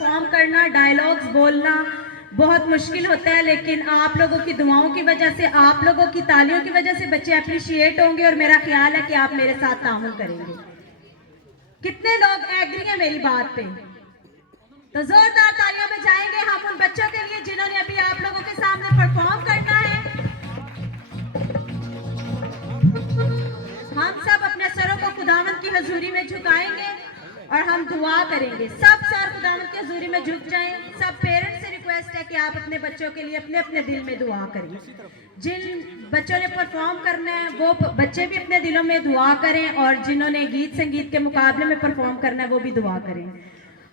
Perform करना, dialogues बोलना बहुत मुश्किल होता है, लेकिन आप लोगों की दुआओं की वजह से, आप लोगों की तालियों की वजह से बच्चे अप्रिशिएट होंगे और मेरा ख्याल है कि आप मेरे साथ तामुल करेंगे। कितने लोग एग्री हैं मेरी बात पे? तो जोरदार तालियां बजाएंगे हम उन बच्चों के लिए जिन्होंने अभी आप लोगों के सामने परफॉर्म करना है। हम सब अपने सरों को खुदावंद की हजूरी में झुकाएंगे और हम दुआ करेंगे। सब सर खुदावंद की हजूरी में झुक जाएं। सब पेरेंट्स से रिक्वेस्ट है कि आप अपने बच्चों के लिए अपने अपने दिल में दुआ करिए। जिन बच्चों ने परफॉर्म करना है वो बच्चे भी अपने दिलों में दुआ करें, और जिन्होंने गीत संगीत के मुकाबले में परफॉर्म करना है वो भी दुआ करें।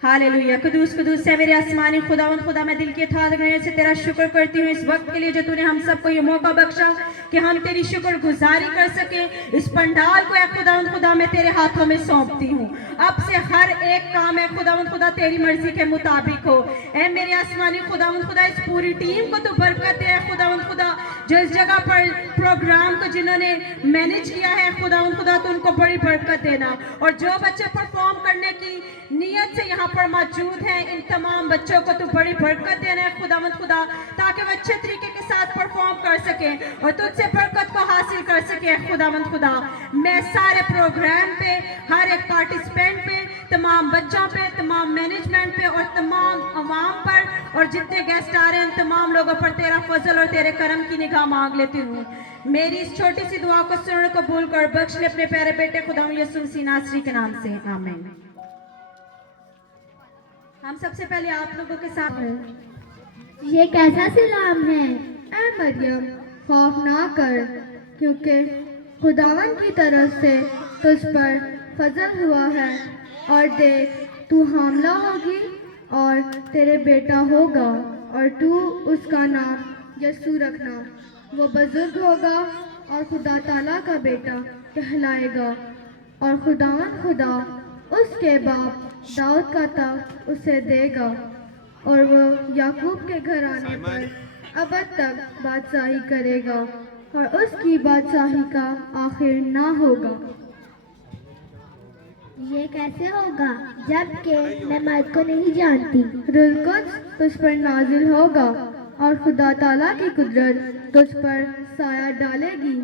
हालेलुया। कुदूस कुदूस है मेरे आसमानी खुदावंद खुदा, मैं दिल के था से तेरा शुक्र करती हूँ इस वक्त के लिए जो तूने हम सबको ये मौका बख्शा कि हम तेरी शुक्रगुजारी कर सके। इस पंडाल को खुदावंद खुदा मैं तेरे हाथों में सौंपती हूँ। अब से हर एक काम है खुदावंद खुदा तेरी मर्जी के मुताबिक हो। ऐ मेरे आसमानी खुदावंद खुदा, इस पूरी टीम को तू बरकत दे खुदावंद खुदा। जो इस जगह पर प्रोग्राम को जिन्होंने मैनेज किया है खुदावंद खुदा, तो उनको बड़ी बरकत देना। और जो बच्चे परफॉर्म करने की नीयत से यहाँ पर मौजूद हैं, इन तमाम बच्चों को तू बड़ी बरकत देना है खुदावंद खुदा, ताकि वो अच्छे तरीके के साथ परफॉर्म कर सके और तुझसे बरकत को हासिल कर सके खुदावंद खुदा। मैं सारे प्रोग्राम पे, हर एक पार्टिसिपेंट पे, तमाम बच्चों पे, तमाम मैनेजमेंट पे और तमाम अवाम पर और जितने गेस्ट आ रहे हैं तमाम लोगों पर तेरा फजल और तेरे करम की निगाह मांग लेती हूँ। मेरी इस छोटी सी दुआ को सुन कबूल कर बख्श ले अपने प्यारे बेटे खुदा यीशु मसीह नासरी के नाम से, आमीन। हम सबसे पहले आप लोगों के साथ हैं। ये कैसा सलाम है? ऐ मरियम खौफ ना कर, क्योंकि खुदावन की तरफ से तुझ पर फजल हुआ है, और देख तू हामला होगी और तेरे बेटा होगा, और तू उसका नाम यीशु रखना। वो बुजुर्ग होगा और खुदा ताला का बेटा कहलाएगा, और खुदावन खुदा उसके बाप दाऊद का तख्त उसे देगा, और वो याकूब के घराने पर अब तक बादशाही करेगा, और उसकी बादशाही का आखिर ना होगा। ये कैसे होगा जबकि मैं मर्द को नहीं जानती? रूह कुद्स तुझ पर नाजिल होगा, और खुदा ताला की कुदरत तुझ पर साया डालेगी,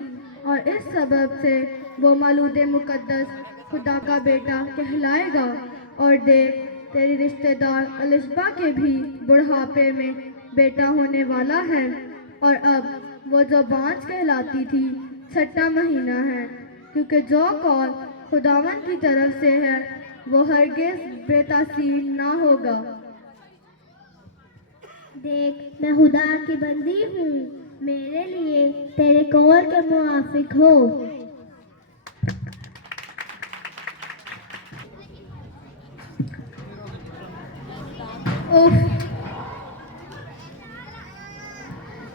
और इस सबब से वो मौलूद मुकद्दस खुदा का बेटा कहलाएगा। और देख तेरी रिश्तेदार अलिशबा के भी बुढ़ापे में बेटा होने वाला है, और अब वो जो बांझ कहलाती थी 6वां महीना है, क्योंकि जो कौल खुदावन की तरफ से है वो हरगिज़ बेतासीर ना होगा। देख मैं खुदा की बंदी हूँ, मेरे लिए तेरे कौल के मुआफिक हो।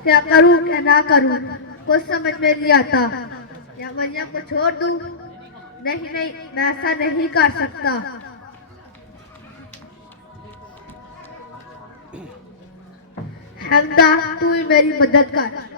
क्या करूं क्या ना करूं कुछ समझ में नहीं आता। या मरियम को छोड़ दूं? नहीं नहीं, मैं ऐसा नहीं कर सकता। हमदा तू ही मेरी मदद कर।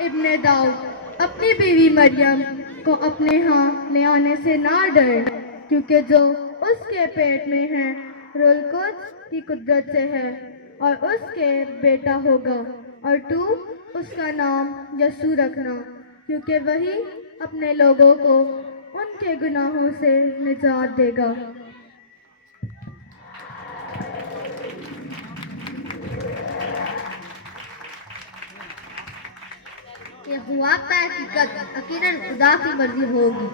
इब्ने दाऊद अपनी बीवी मरियम को अपने यहाँ ले आने से ना डर, क्योंकि जो उसके पेट में है रूह कुद्स की कुदरत से है, और उसके बेटा होगा, और तू उसका नाम यीशु रखना, क्योंकि वही अपने लोगों को उनके गुनाहों से निजात देगा। ये हुआ हकीकत यकीनन खुदा की मर्जी होगी।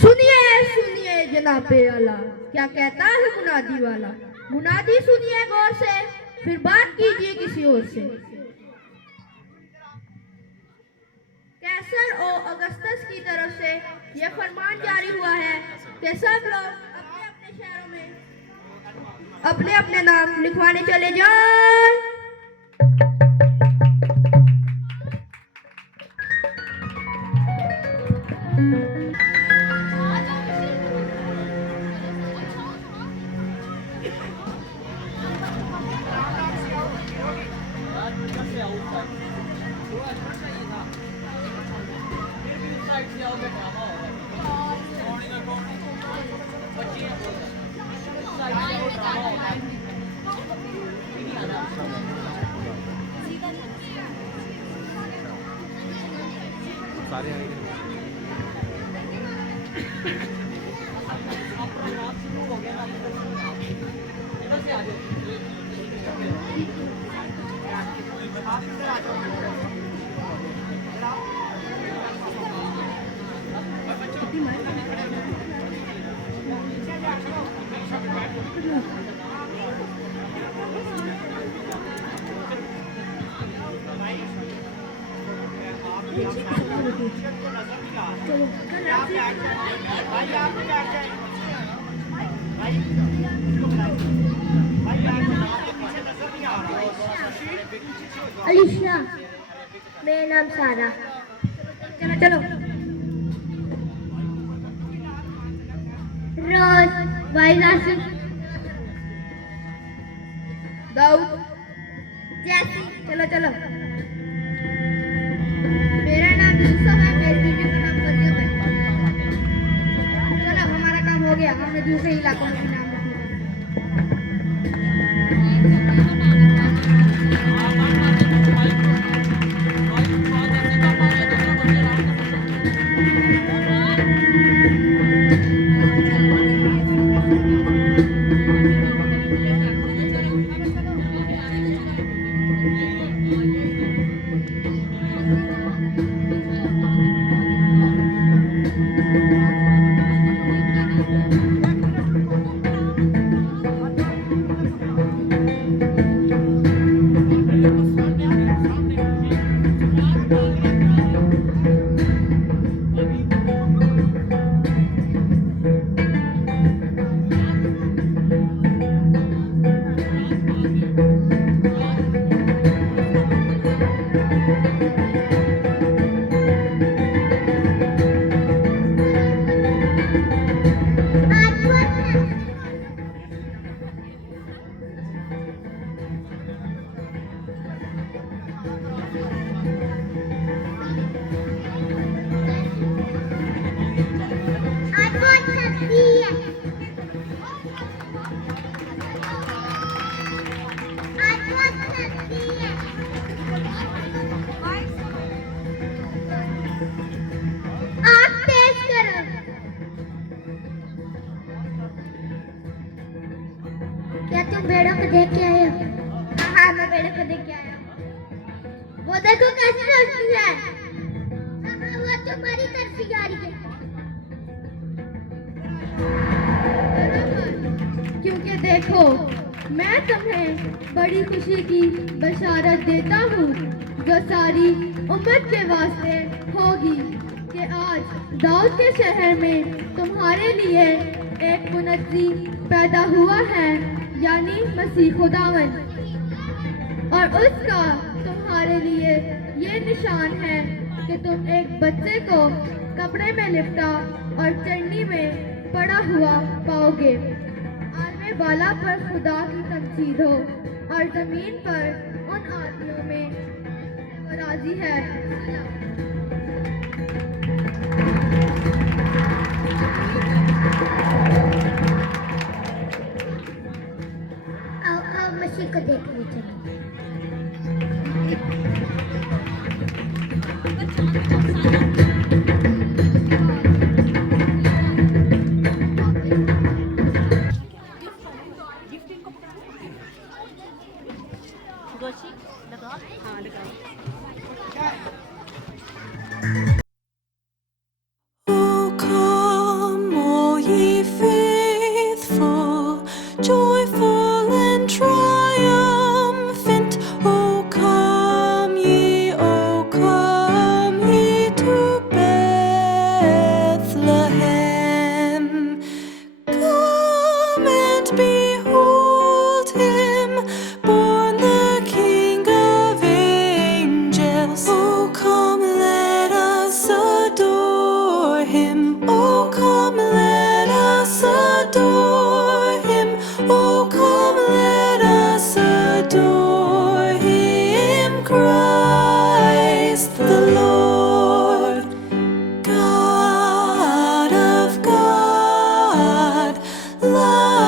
सुनिए सुनिए ये देना प्याला, क्या कहता है मुनादी वाला। मुनादी सुनिए गौर से, फिर बात कीजिए किसी और से। कैसर और अगस्तस की तरफ से यह फरमान जारी हुआ है कि सब लोग अपने अपने शहरों में अपने अपने नाम लिखवाने चले जाएं। सारे आएंगे। अलिशा, मेरा नाम सारा। चलो चलो। रोज, वाइज आसिफ, दाऊद, जैसी। चलो चलो। मेरा नाम यूसुफ है, मेरी बीवी का नाम मरियम है। चलो हमारा काम हो गया, हमने दूसरे इलाकों में भी नाम लिख लिया। क्या तुम भेड़ों को देख के आए हो? हाँ, मैं भेड़ों को देख के आया हूँ। वो देखो कैसी रोशनी है। हाँ, वो तुम्हारी तरफ से जा रही है। क्योंकि देखो, मैं तुम्हें बड़ी खुशी की बशारत देता हूँ जो सारी उम्मत के वास्ते होगी कि आज दाऊद के शहर में तुम्हारे लिए एक मुनज्जी पैदा हुआ है, यानी मसीह खुदावन। और उसका तुम्हारे लिए ये निशान है कि तुम एक बच्चे को कपड़े में लिपटा और चन्नी में पड़ा हुआ पाओगे। आलमे वाला पर खुदा की तमजीद हो और जमीन पर उन आदमियों में वो राजी है। आओ मसीह को देखने चलो। love.